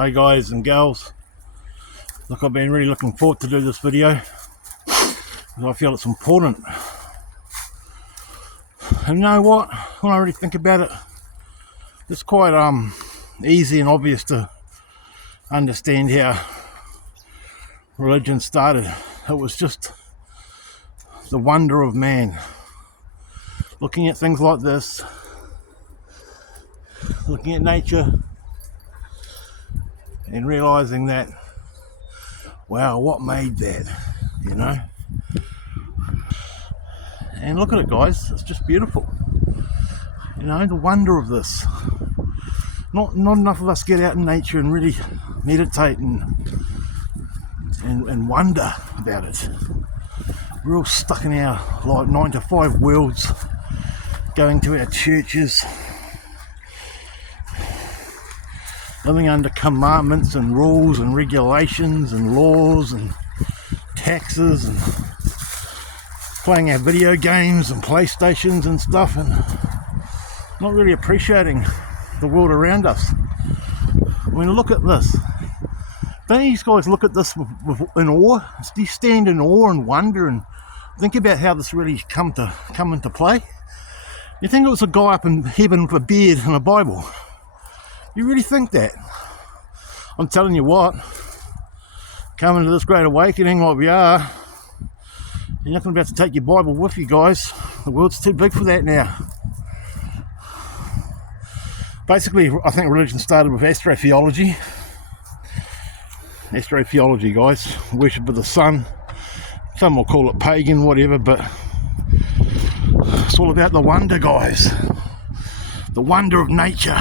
Hey guys and gals, look, I've been really looking forward to do this video because I feel it's important. And you know what, when I really think about it, it's quite easy and obvious to understand how religion started. It was just the wonder of man, looking at things like this, looking at nature and realizing that, wow, what made that, you know? And look at it, guys, it's just beautiful. You know, the wonder of this. Not enough of us get out in nature and really meditate and wonder about it. We're all stuck in our like 9-to-5 worlds, going to our churches, living under commandments and rules and regulations and laws and taxes, and playing our video games and PlayStations and stuff, and not really appreciating the world around us. I mean, look at this. Don't you guys look at this in awe? Do you stand in awe and wonder and think about how this really come into play? You think it was a guy up in heaven with a beard and a Bible? You really think that? I'm telling you what, coming to this great awakening like we are, you're not going to be able to take your Bible with you, guys. The world's too big for that now. Basically, I think religion started with astrotheology. Astrotheology, guys, worship of the sun. Some will call it pagan, whatever, but it's all about the wonder, guys. The wonder of nature.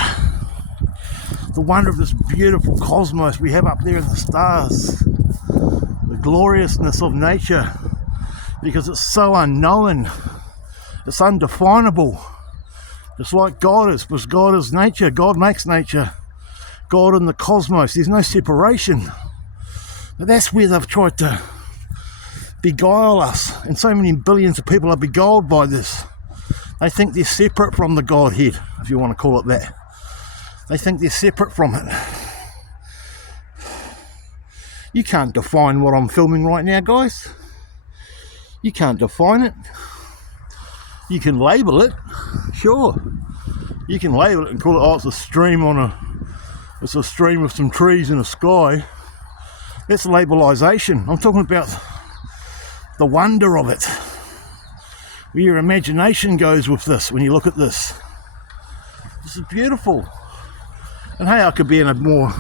The wonder of this beautiful cosmos we have up there in the stars. The gloriousness of nature, because it's so unknown. It's undefinable. Just like God is, because God is nature. God makes nature. God in the cosmos. There's no separation. But that's where they've tried to beguile us. And so many billions of people are beguiled by this. They think they're separate from the Godhead, if you want to call it that. They think they're separate from it. You can't define what I'm filming right now, guys. You can't define it. You can label it, sure. You can label it and call it, oh, it's a stream it's a stream with some trees in the sky. That's labelization. I'm talking about the wonder of it. Where your imagination goes with this when you look at this. This is beautiful. And hey, I could be in a more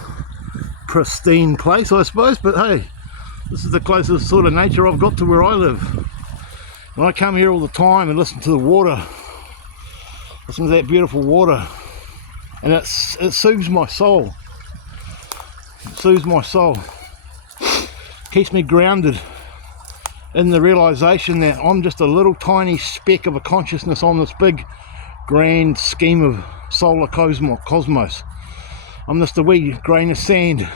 pristine place, I suppose, but hey, this is the closest sort of nature I've got to where I live. And I come here all the time and listen to the water, listen to that beautiful water, and it soothes my soul. It soothes my soul. Keeps me grounded in the realization that I'm just a little tiny speck of a consciousness on this big grand scheme of solar cosmos. I'm just a wee grain of sand.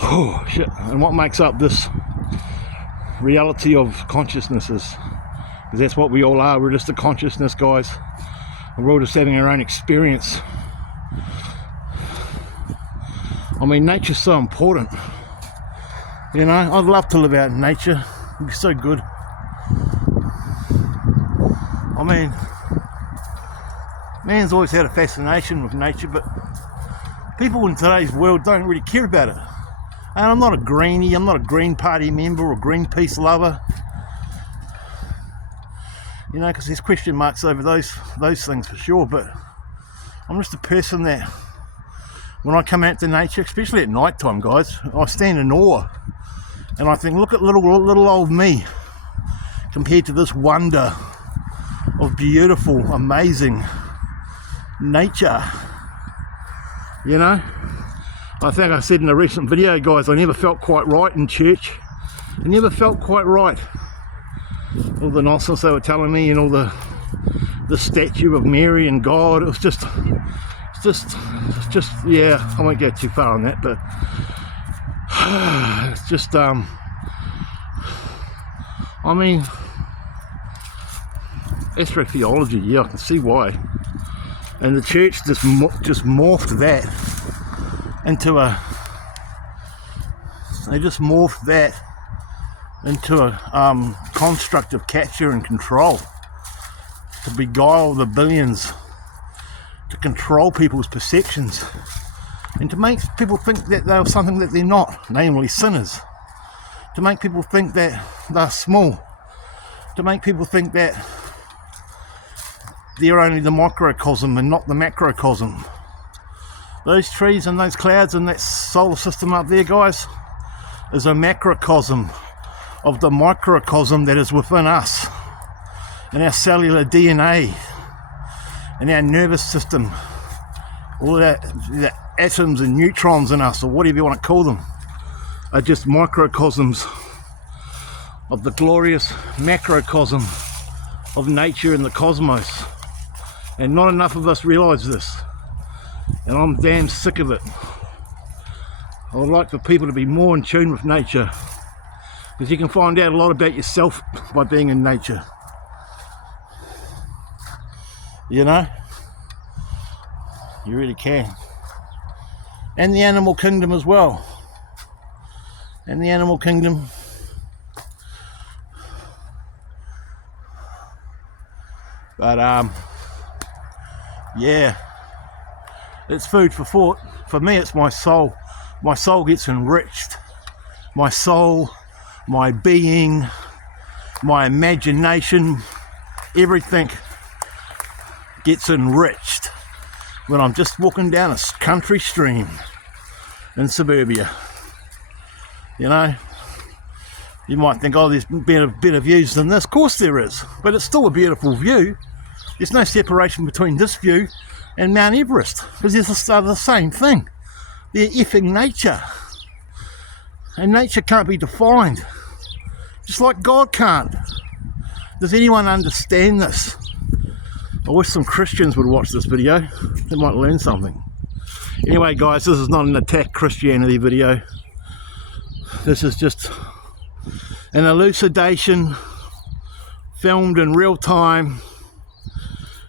Oh shit. And what makes up this reality of consciousnesses? Because that's what we all are. We're just a consciousness, guys. And we're all just having our own experience. I mean, nature's so important. You know, I'd love to live out in nature. It'd be so good. I mean, man's always had a fascination with nature, but people in today's world don't really care about it. And I'm not a greenie, I'm not a Green Party member or Greenpeace lover. You know, because there's question marks over those things for sure, but I'm just a person that, when I come out to nature, especially at night time, guys, I stand in awe. And I think, look at little old me compared to this wonder of beautiful, amazing nature. You know, I think I said in a recent video, guys, I never felt quite right in church. I never felt quite right. All the nonsense they were telling me, and all the statue of Mary and God, it was just yeah, I won't go too far on that, but it's just I mean, astrotheology, yeah, I can see why. And the church just morphed that into a, they just morph that into a construct of capture and control, to beguile the billions, to control people's perceptions, and to make people think that they're something that they're not, namely sinners, to make people think that they're small, to make people think that they're only the microcosm and not the macrocosm. Those trees and those clouds and that solar system up there, guys, is a macrocosm of the microcosm that is within us, and our cellular DNA, and our nervous system, all that, the atoms and neutrons in us, or whatever you want to call them, are just microcosms of the glorious macrocosm of nature and the cosmos. And not enough of us realise this, and I'm damn sick of it. I would like for people to be more in tune with nature, because you can find out a lot about yourself by being in nature. You know? You really can. And the animal kingdom as well. And the animal kingdom. But yeah, it's food for thought. For me, it's my soul. My soul gets enriched. My soul, my being, my imagination, everything gets enriched when I'm just walking down a country stream in suburbia. You know, you might think, oh, there's better views than this. Of course there is, but it's still a beautiful view. There's no separation between this view and Mount Everest, because they're the same thing. They're effing nature. And nature can't be defined, just like God can't. Does anyone understand this? I wish some Christians would watch this video. They might learn something. Anyway, guys, this is not an attack Christianity video. This is just an elucidation filmed in real time.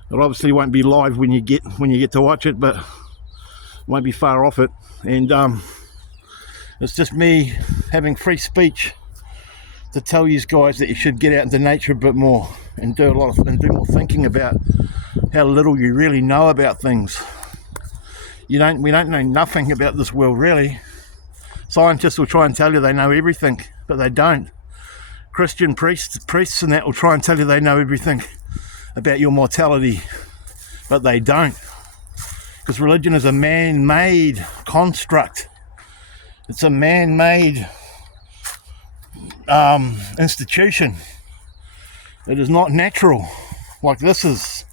It obviously won't be live when you get to watch it, but it won't be far off it. And it's just me having free speech to tell you guys that you should get out into nature a bit more and do more thinking about how little you really know about things. We don't know nothing about this world, really. Scientists will try and tell you they know everything, but they don't. Christian priests and that will try and tell you they know everything about your mortality, but they don't. Because religion is a man-made construct. It's a man-made institution. It is not natural like this is.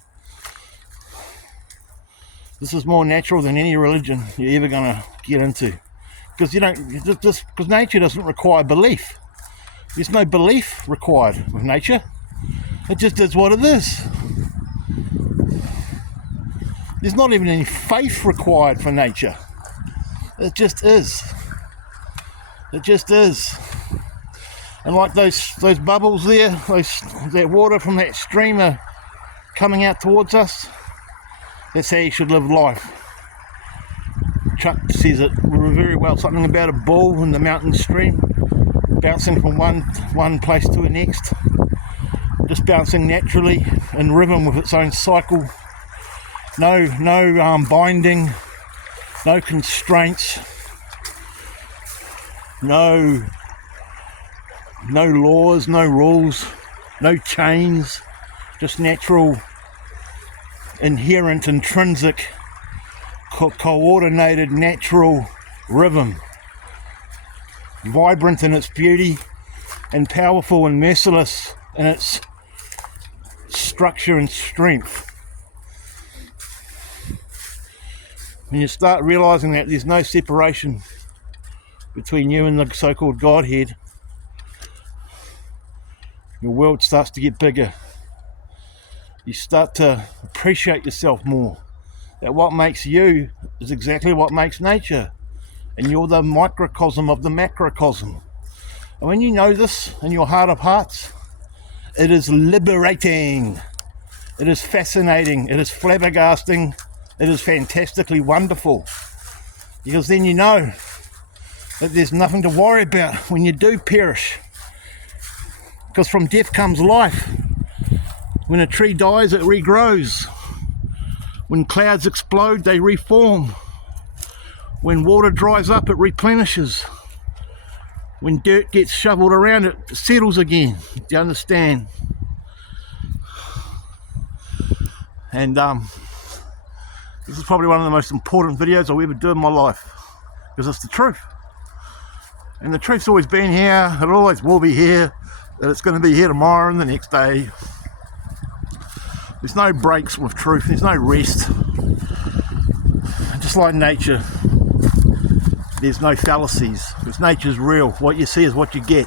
This is more natural than any religion you're ever going to get into. Because because nature doesn't require belief. There's no belief required with nature. It just is what it is. There's not even any faith required for nature. It just is. It just is. And like those bubbles there, that water from that stream are coming out towards us, that's how you should live life. Chuck says it very well, something about a ball in the mountain stream, bouncing from one place to the next, just bouncing naturally in rhythm with its own cycle. No binding, no constraints, no laws, no rules, no chains, just natural, inherent, intrinsic, coordinated, natural rhythm, vibrant in its beauty and powerful and merciless in its structure and strength. When you start realizing that there's no separation between you and the so-called Godhead, your world starts to get bigger. You start to appreciate yourself more. That what makes you is exactly what makes nature. And you're the microcosm of the macrocosm. And when you know this in your heart of hearts, it is liberating. It is fascinating. It is flabbergasting. It is fantastically wonderful. because then you know that there's nothing to worry about when you do perish, because from death comes life. When a tree dies, it regrows. When clouds explode, they reform. When water dries up, it replenishes. When dirt gets shoveled around, it settles again. Do you understand? And this is probably one of the most important videos I'll ever do in my life, because it's the truth. And the truth's always been here, it always will be here, and it's going to be here tomorrow and the next day. There's no breaks with truth, there's no rest. Just like nature, there's no fallacies, because nature's real. What you see is what you get.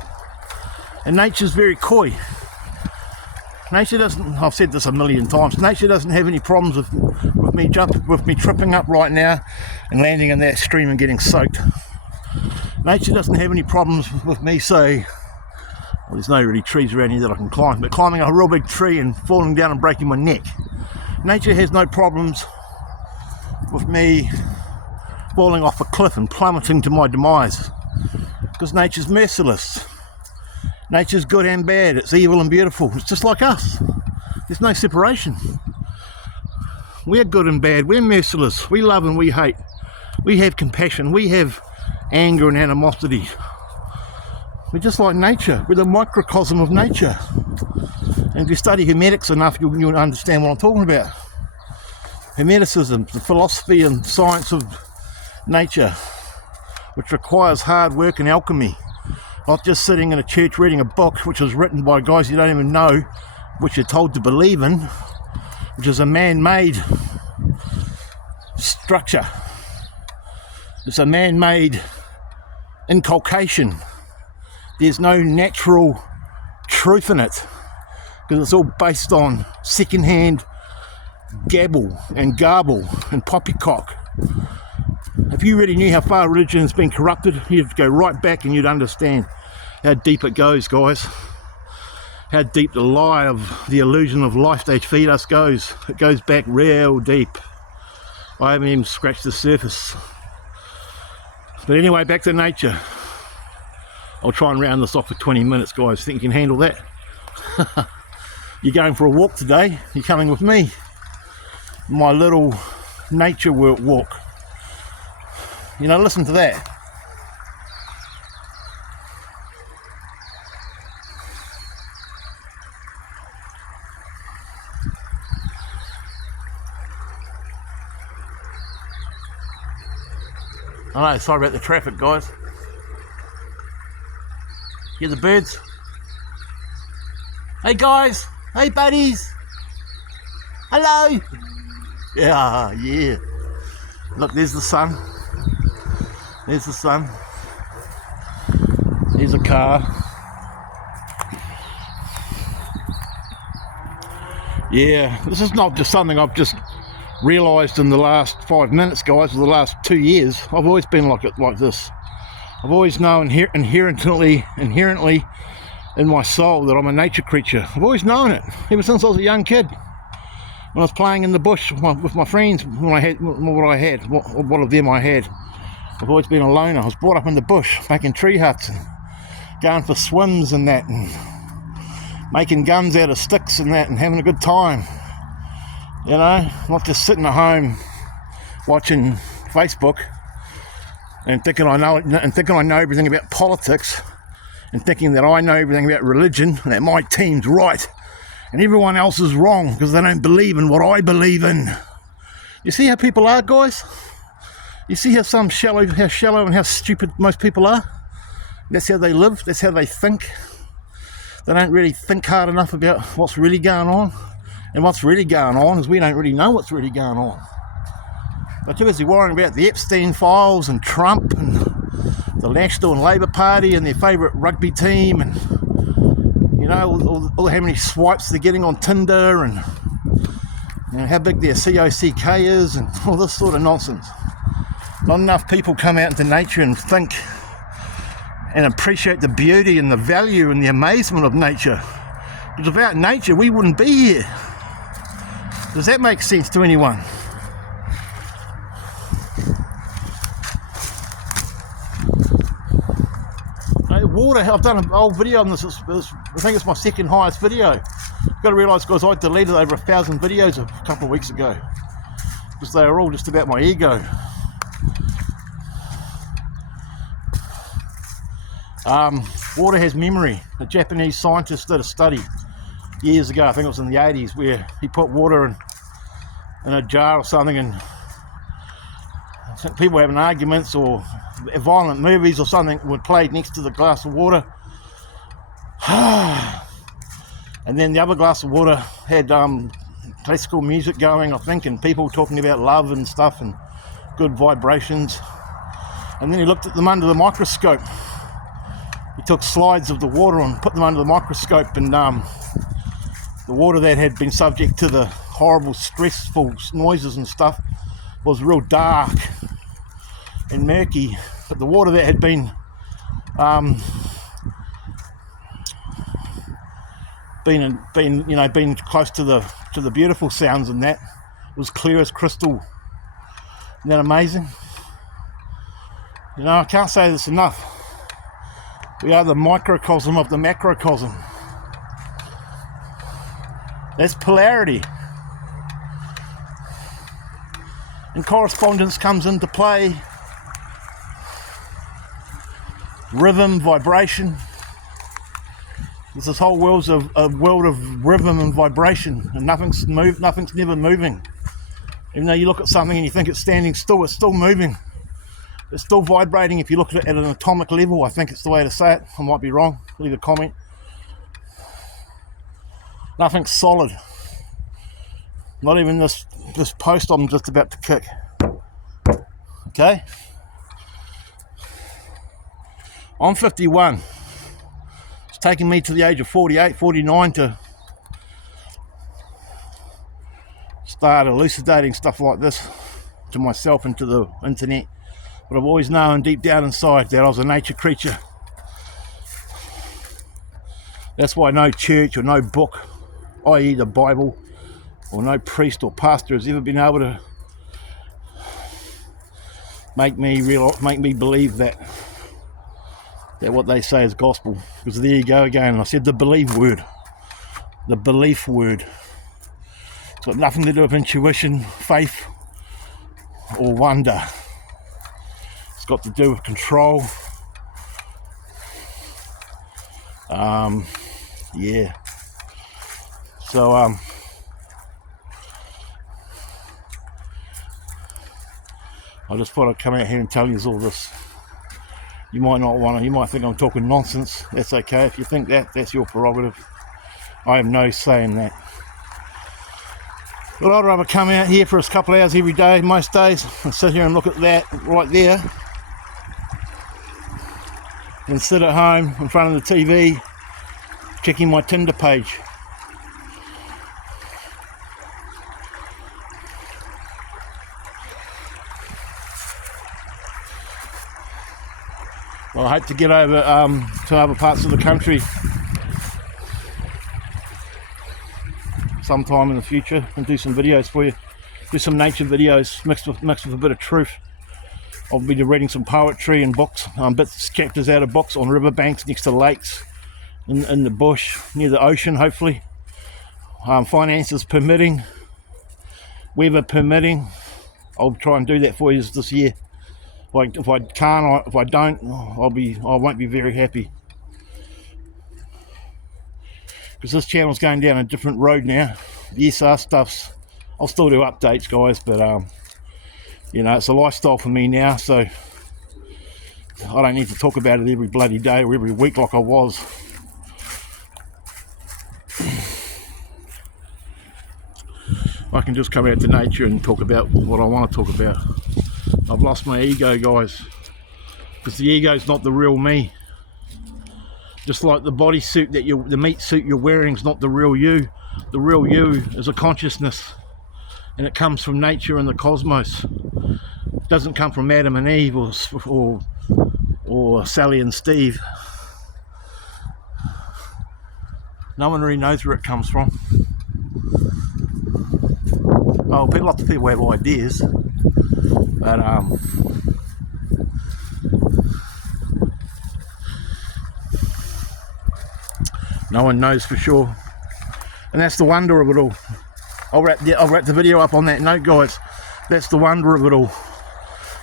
And nature's very coy. Nature doesn't, I've said this a million times, nature doesn't have any problems with me tripping up right now and landing in that stream and getting soaked. Nature doesn't have any problems with me, say, well, there's no really trees around here that I can climb, but climbing a real big tree and falling down and breaking my neck. Nature has no problems with me falling off a cliff and plummeting to my demise, because nature's merciless. Nature's good and bad, it's evil and beautiful, it's just like us. There's no separation. We're good and bad, we're merciless, we love and we hate. We have compassion, we have anger and animosity. We're just like nature, we're the microcosm of nature. And if you study Hermetics enough, you'll understand what I'm talking about. Hermeticism, the philosophy and science of nature, which requires hard work and alchemy. Not just sitting in a church reading a book which was written by guys you don't even know, which you're told to believe in, which is a man-made structure. It's a man-made inculcation. There's no natural truth in it, because it's all based on second-hand gabble and garble and poppycock. If you really knew how far religion has been corrupted, you'd go right back and you'd understand how deep it goes, guys. How deep the lie of the illusion of life they feed us goes. It goes back real deep. I haven't even scratched the surface. But anyway, back to nature. I'll try and round this off for 20 minutes, guys. Think you can handle that? You're going for a walk today. You're coming with me. My little nature walk. You know, listen to that. I know, sorry about the traffic, guys. Hear the birds? Hey guys! Hey buddies! Hello! Yeah. Look, there's the sun. There's the sun. There's a car. Yeah, this is not just something I've just realised in the last 5 minutes, guys, or the last 2 years. I've always been like this. I've always known inherently in my soul that I'm a nature creature. I've always known it, ever since I was a young kid. When I was playing in the bush with my friends, what of them I had. I've always been a loner. I was brought up in the bush, making tree huts, and going for swims and that, and making guns out of sticks and that, and having a good time. You know, not just sitting at home watching Facebook and thinking I know everything about politics, and thinking that I know everything about religion, and that my team's right and everyone else is wrong because they don't believe in what I believe in. You see how people are, guys? You see how shallow and how stupid most people are? That's how they live, that's how they think. They don't really think hard enough about what's really going on. And what's really going on is we don't really know what's really going on. They're too busy worrying about the Epstein files and Trump and the National and Labour Party and their favourite rugby team, and you know, all how many swipes they're getting on Tinder, and you know, how big their COCK is, and all this sort of nonsense. Not enough people come out into nature and think and appreciate the beauty and the value and the amazement of nature. Because without nature, we wouldn't be here. Does that make sense to anyone? water. I've done an old video on this. I think it's my second highest video. You've got to realise, guys, I deleted over 1,000 videos a couple of weeks ago because they were all just about my ego. Water has memory. A Japanese scientist did a study years ago, I think it was in the 80s, where he put water in a jar or something, and people having arguments or violent movies or something were played next to the glass of water. And then the other glass of water had classical music going, I think, and people talking about love and stuff and good vibrations. And then he looked at them under the microscope. He took slides of the water and put them under the microscope, and the water that had been subject to the horrible, stressful noises and stuff was real dark and murky. But the water that had been been close to the beautiful sounds and that was clear as crystal. Isn't that amazing? I can't say this enough. We are the microcosm of the macrocosm. That's polarity. And correspondence comes into play. Rhythm, vibration. There's this whole world of rhythm and vibration, and nothing's never moving. Even though you look at something and you think it's standing still, it's still moving. It's still vibrating if you look at it at an atomic level. I think it's the way to say it. I might be wrong. Leave a comment. Nothing's solid. Not even this post I'm just about to kick. Okay? I'm 51. It's taken me to the age of 48, 49 to start elucidating stuff like this to myself and to the internet. But I've always known deep down inside that I was a nature creature. That's why no church or no book, i.e. the Bible, or no priest or pastor has ever been able to make me believe that what they say is gospel. Because there you go again. I said the belief word. The belief word. It's got nothing to do with intuition, faith, or wonder. It's got to do with control. Yeah. So I just thought I'd come out here and tell you all this. You might not want to, you might think I'm talking nonsense. That's okay. If you think that, that's your prerogative. I have no say in that. But I'd rather come out here for a couple of hours every day, most days, and sit here and look at that right there, than sit at home in front of the TV checking my Tinder page. Well, I hope to get over to other parts of the country sometime in the future and do some videos for you. Do some nature videos mixed with a bit of truth. I'll be reading some poetry and books, bits, chapters out of books on riverbanks, next to lakes, in the bush, near the ocean, hopefully. Finances permitting, weather permitting. I'll try and do that for you this year. If I can't, if I don't, I won't be very happy. Because this channel's going down a different road now. The SR stuff's, I'll still do updates, guys, but it's a lifestyle for me now, so I don't need to talk about it every bloody day or every week like I was. I can just come out to nature and talk about what I want to talk about. I've lost my ego, guys, because the ego's not the real me. Just like the bodysuit the meat suit you're wearing is not the real you. The real you is a consciousness, and it comes from nature and the cosmos. It doesn't come from Adam and Eve or Sally and Steve. No one really knows where it comes from. Oh, lots of people have ideas, but No one knows for sure. And that's the wonder of it all. I'll wrap the video up on that note, guys. That's the wonder of it all.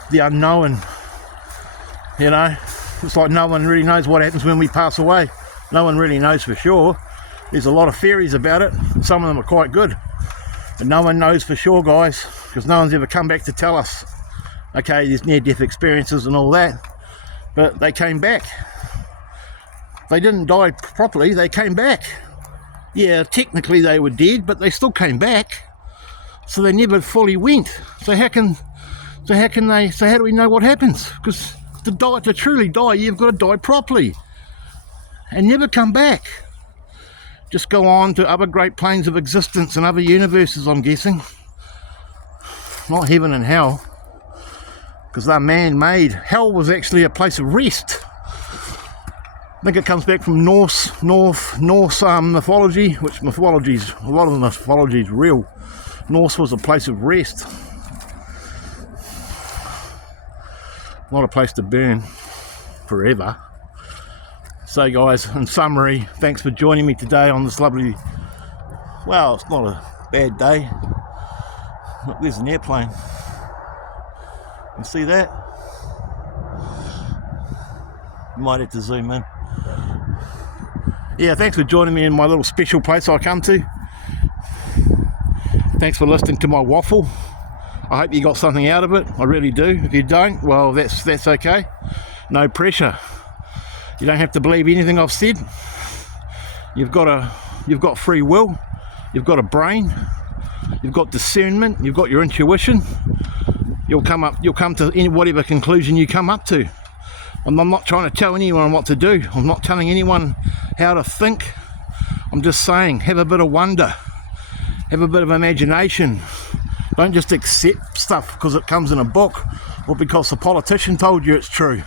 The unknown. You know, it's like no one really knows what happens when we pass away. No one really knows for sure. There's a lot of theories about it. Some of them are quite good. But no one knows for sure, guys, because no one's ever come back to tell us. Okay, there's near-death experiences and all that, but they came back. They didn't die properly, they came back. Yeah, technically they were dead, but they still came back. So they never fully went. So how do we know what happens? Because to truly die, you've got to die properly and never come back. Just go on to other great planes of existence and other universes, I'm guessing. Not heaven and hell, because they're man-made. Hell was actually a place of rest. I think it comes back from Norse mythology, which a lot of the mythology is real. Norse was a place of rest, not a place to burn forever. So guys, in summary, thanks for joining me today on this lovely, well, it's not a bad day. Look, there's an airplane. You see that? Might have to zoom in. Yeah, thanks for joining me in my little special place I come to. Thanks for listening to my waffle. I hope you got something out of it. I really do. If you don't, well, that's okay. No pressure. You don't have to believe anything I've said. You've got free will. You've got a brain. You've got discernment. You've got your intuition. You'll come to any whatever conclusion you come up to. I'm not trying to tell anyone what to do. I'm not telling anyone how to think. I'm just saying, have a bit of wonder. Have a bit of imagination. Don't just accept stuff because it comes in a book or because the politician told you it's true,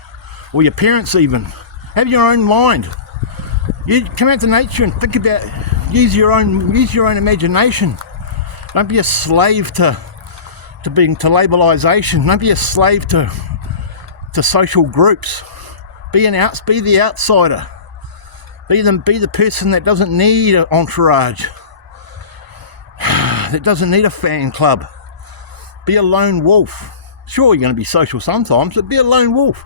or your parents even. Have your own mind. You come out to nature and think about, use your own imagination. Don't be a slave to labelization. Don't be a slave to social groups. Be the outsider. Be the person that doesn't need an entourage. That doesn't need a fan club. Be a lone wolf. Sure, you're going to be social sometimes, but be a lone wolf.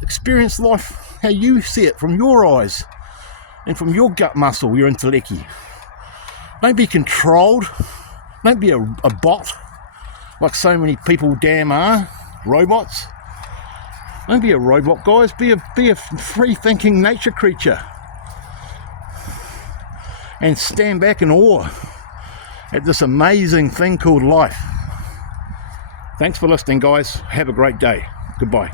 Experience life how you see it from your eyes and from your gut muscle, your intellecty. Don't be controlled. Don't be a bot like so many people damn are. Robots. Don't be a robot, guys. Be a free-thinking nature creature. And stand back in awe at this amazing thing called life. Thanks for listening, guys. Have a great day. Goodbye.